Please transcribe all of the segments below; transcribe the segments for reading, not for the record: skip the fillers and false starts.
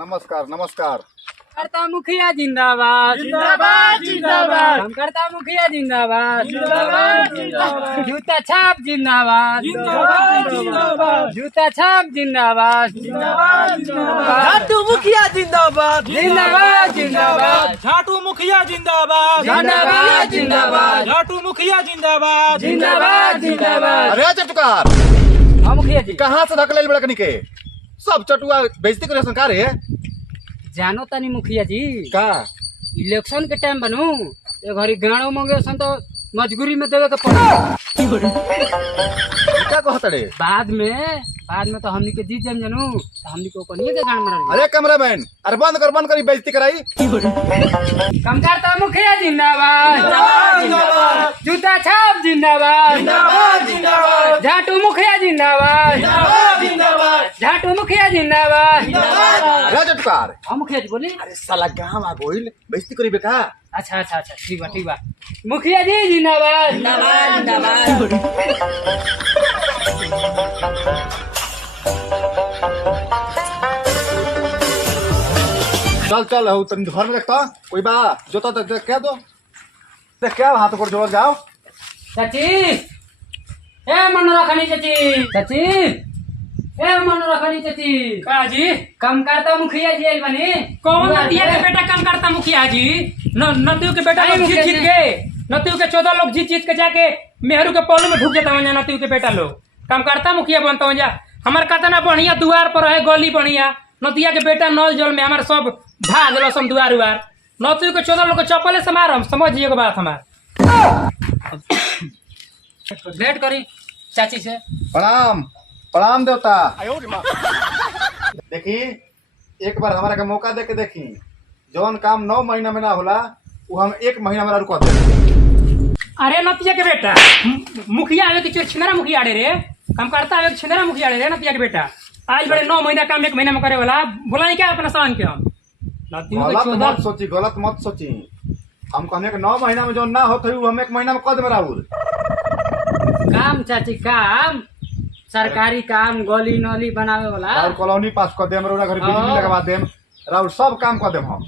नमस्कार नमस्कार। करता मुखिया जिंदाबाद जिंदाबाद जिंदाबाद हम करता मुखिया जिंदाबाद जिंदाबाद जिंदाबाद जूता छाप जिंदाबाद जिंदाबाद जिंदाबाद जूता छाप जिंदाबाद जिंदाबाद जिंदाबाद झाटू मुखिया जिंदाबाद जिंदाबाद जिंदाबाद झाटू मुखिया जिंदाबाद जिंदाबाद जिंदाबाद झाटू मुखिया जिंदाबाद जिंदाबाद जिंदाबाद। अरे चटुकार, हाँ मुखिया जी कहाँ से धकलेल बड़कनी के सब चटुआ बेइज्जती करे सरकार है जानो तनी मुखिया जी का? इलेक्शन के टाइम बनू ये घरी गाँव मांगे सन तो मजबूरी में देवे के पड़े। क्या कहत रे? बाद में तो हमनी के जीत जाम जानू तो हमनी को कोनिए के गान मारल। अरे कैमरामैन, अरे बंद कर बेइज्जती कराई। कम करता मुखिया जिंदाबाद जूता छाप जिंदाबाद झाटू मुखिया जिंदाबाद झाटू मुखिया जिंदाबाद। अरे चटुकार, हाँ मुखिया जी बोली। अरे साला गाँव आ गोइल बेइज्जती करी बेका। अच्छा अच्छा अच्छा ठीक बा मुखिया जी जिंदाबाद। चल चल हो तुम घर में देखता कोई बा जो तो देख क्या दो देख क्या हाथ ऊपर जोड़ जाओ। चाची ए मन रखनी चाची ए मन रखनी चाची का जी कम करता मुखिया जी आइल बनी। कौन नतिया के बेटा कम करता मुखिया जी? नतियों के बेटा लोग जीत के नतियों के 14 लोग जीत के जाके मेहरू के पौल में ढुक जाता वहाँ नतियों के बेटा लोग कम करता मुखिया बनता वहाँ हमार कहता ना बढ़िया दुआर पर रहे गली बढ़िया नतिया के बेटा नल जल में हमारे सब भा दिल सब दुआर उआर नतियों के 14 लोग को चप्पले से मारम समझिए बात हमार। भेंट करी चाची से। प्रणाम प्रणाम देवता। देखी एक बार हमारा के मौका दे के देखी जौन काम 9 महीना में ना होला वो हम 1 महीना में रुका दे। अरे नतिया के बेटा मुखिया आवे के छिंदरा मुखिया आड़े रे कम करता आवे के छिंदरा मुखिया आड़े रे नतिया के बेटा आज बड़े 9 महीना काम 1 महीना में करे वाला बोला क्या अपना शान के हम नतियों के 14 गलत मत सोची हम कहने के 9 महीना में जो ना होत है हम 1 महीना में कद में राहुल काम चाची काम सरकारी काम गली नली बनावे वाला राहुल कॉलोनी पास कर देम रोड़ा घर बिजली लगवा देम राहुल सब काम कर देम हम।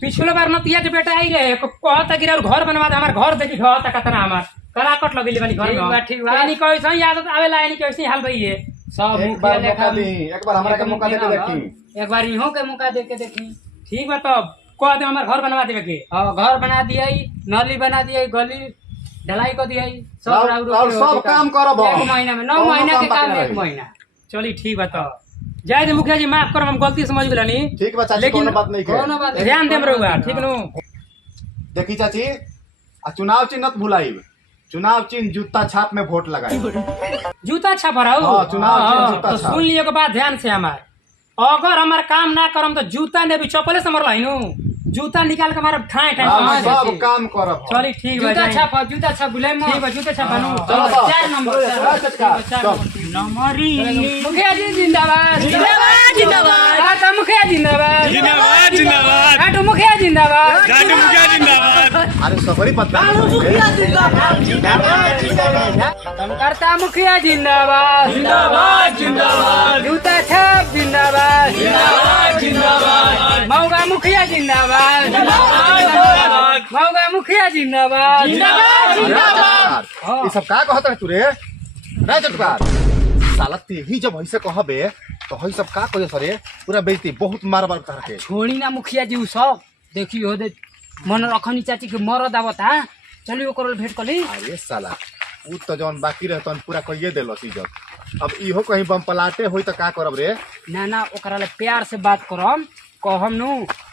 पिछले बार नतिया के बेटा आई रहे कहता कि घर बनवा दे हमार घर देखी घर तक कतना हमार कराकट लगेली बनी घर ठीक में बा यानी कैसे याद आवेला यानी कैसे हाल भई है सब एक मुखिया बार मौका लेखा दी एक बार हमारा के मौका दे के देखी एक बार इहो के मौका दे के देखी। ठीक बा तब कह दे हमार घर बनवा देवे के हाँ घर बना दिया नली बना दिया गली ढलाई कर दिया सब राहुल सब काम करब 1 महीना में 9 महीना के काम 1 महीना। चली ठीक बा तब जय दे मुखिया जी माफ कर हम गलती समझ गेलानी ठीक बा चाची कोनो बात नहीं कोनो के बात ध्यान देम रहुआ ठीक नु। देखी चाची आ चुनाव चिन्ह नत भुलाई चुनाव चिन्ह जूता छाप में वोट लगाई। जूता अच्छा भराऊ हाँ, चुनाव चिन्ह जूता तो छाप। सुन लियो के बात ध्यान से हमार अगर हमार काम ना करम तो जूता ने भी चप्पले से मरला नु जूता निकाल के हमारा ठाए हम ठाए सब काम करब। चली ठीक बा जूता छाप बुलाए ठीक बा जूता छाप बनू चलो तो। 4 नंबर चल, चल, चल। नंबरी मुखिया जी जिंदाबाद जिंदाबाद जिंदाबाद आता मुखिया जिंदाबाद जिंदाबाद जिंदाबाद झाटू मुखिया जिंदाबाद झाटू मुखिया जिंदाबाद अरे सफरी पत्ता मुखिया जिंदाबाद जिंदाबाद जिंदाबाद कम करता मुखिया जिंदाबाद जिंदाबाद जिंदाबाद जूता छाप जिंदाबाद जिंदाबाद जिंदाबाद मौगा मुखिया जिंदाबाद मौगा मुखिया जिंदाबाद ये सब का कहत है तू रे रे चटकार साला ते ही जब ऐसे कहबे तो हई सब का कहे सरे पूरा बेइज्जती बहुत मार मार कर के छोड़ी ना मुखिया जी उ सब देखी हो दे मन रखनी चाची के मरद आवता चली ओकर भेंट कली। अरे साला उ तो जौन बाकी रहतन पूरा कहिए देलो इज्जत अब इहो कहीं बम पलाटे होई तो का करब रे। ना ओकरा ले प्यार से बात करम कहम नु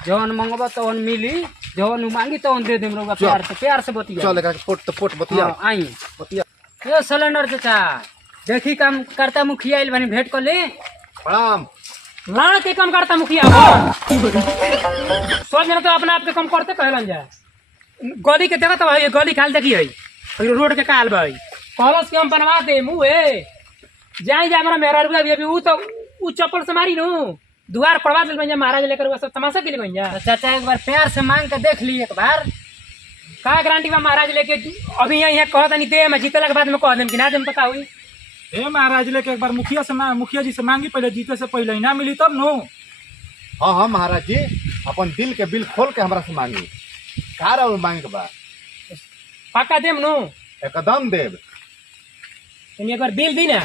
जवन मंगबा तवन मिली जवन मांगी तवन दे देम रउआ प्यार से बतिया चल का पोट तो पोट बतिया हाँ, आई बतिया। ए सिलेंडर चाचा देखी काम करता मुखिया आइल बनी भेंट कर ले। प्रणाम। लाड़ के कम करता मुखिया सोच में तो अपना आप के कम करते कहलन जाए गली के देखा तो गली खाल देखी है रोड के काल भाई कहलस के हम बनवा दे मुँह जाए जा हमारा मेहरा रुआ भी अभी उ चप्पल से मारी नु दुआर पड़वा दिल भैया महाराज लेकर वो सब तमाशा के लिए भैया तो चाचा एक बार प्यार से मांग के देख ली एक बार का गारंटी बा महाराज लेके अभी यहाँ कहता नहीं दे मैं जीतला के बाद में कह देम कि ना देम पता हुई हे महाराज लेके एक बार मुखिया जी से मांगी पहले जीते से पहले ही ना मिली तब नो हाँ हाँ महाराज जी, अपन दिल के बिल खोल के हमरा से मांगी। का रहो मांगे के बा? पक्का देम नु एकदम देव। तुम एक बार बिल दी ना।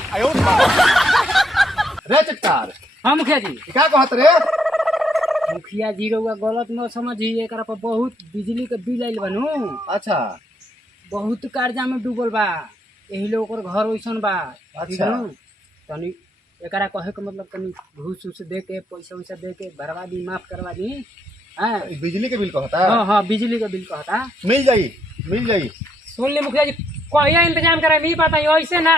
रे चटकार, हाँ मुखिया जी। क्या कहत रे? मुखिया जी रउआ गलत न समझी, एकरा पर बहुत बिजली के बिल आइल बनू, अच्छा बहुत कर्जा में डूबल बा, यही लोग ओकर घर वैसन बा। अच्छा। तनी एकरा कहे के मतलब तनी घूस उस दे के पैसा वैसा दे के भरवा दी, माफ करवा दी। हाँ ई बिजली के बिल कहता? हाँ हाँ, बिजली का बिल कहता। मिल जाई, मिल जाई। सुन ले मुखिया जी, कहिया इंतजाम करे नहीं पता, ऐसे ना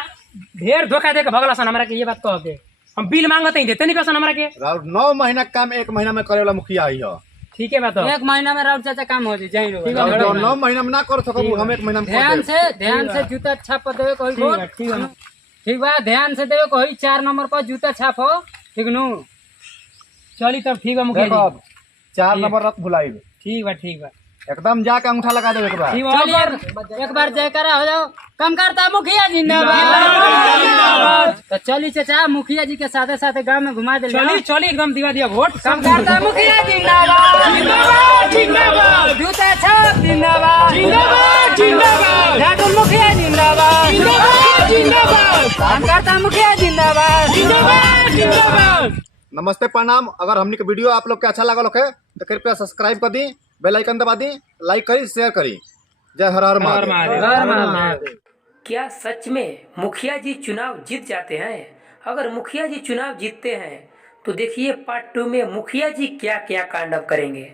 ढेर धोखा दे के भगला सन हमरा के, ये बात कह के हम बिल मांगते ही देते नहीं कसन हमरा के। राउर 9 महीना का काम 1 महीना में करे वाला मुखिया आई हो। ठीक है बात। 1 महीना में राउर चाचा काम हो जाए। राउर जो 9 महीना में ना कर सकब हम 1 महीना में कर ध्यान देब। से जूता छाप देवे कोई ठीक है, ठीक है। ठीक बा, ध्यान से देवे कोई 4 नंबर पर जूता छाप हो, ठीक नु। चली तब ठीक है मुखिया देखो जी। अब 4 नंबर रख भुलाई, ठीक बा ठीक बा एकदम जाके अंगूठा लगा देवे के बा। ठीक बा। चलिए एक बार जयकारा हो जाओ। कम करता मुखिया जिंदाबाद। तो चली चाचा, मुखिया जी के साथे साथे गांव में घुमा दे। चली चली एकदम दिवा दिया वोट। कम करता मुखिया जिंदाबाद। जिंदाबाद जिंदाबाद जूता छाप जिंदाबाद। जिंदाबाद जिंदाबाद झाटू मुखिया जिंदाबाद। जिंदाबाद जिंदाबाद कम करता मुखिया जिंदाबाद। जिंदाबाद जिंदाबाद। नमस्ते प्रणाम। अगर हमनी के वीडियो आप लोग के अच्छा लगा है तो कृपया सब्सक्राइब कर दी, बेल आइकन दबा दी, लाइक करी, शेयर करी। जय हर हर महादेव। क्या सच में मुखिया जी चुनाव जीत जाते हैं? अगर मुखिया जी चुनाव जीतते हैं तो देखिए पार्ट 2 में मुखिया जी क्या क्या कांड करेंगे।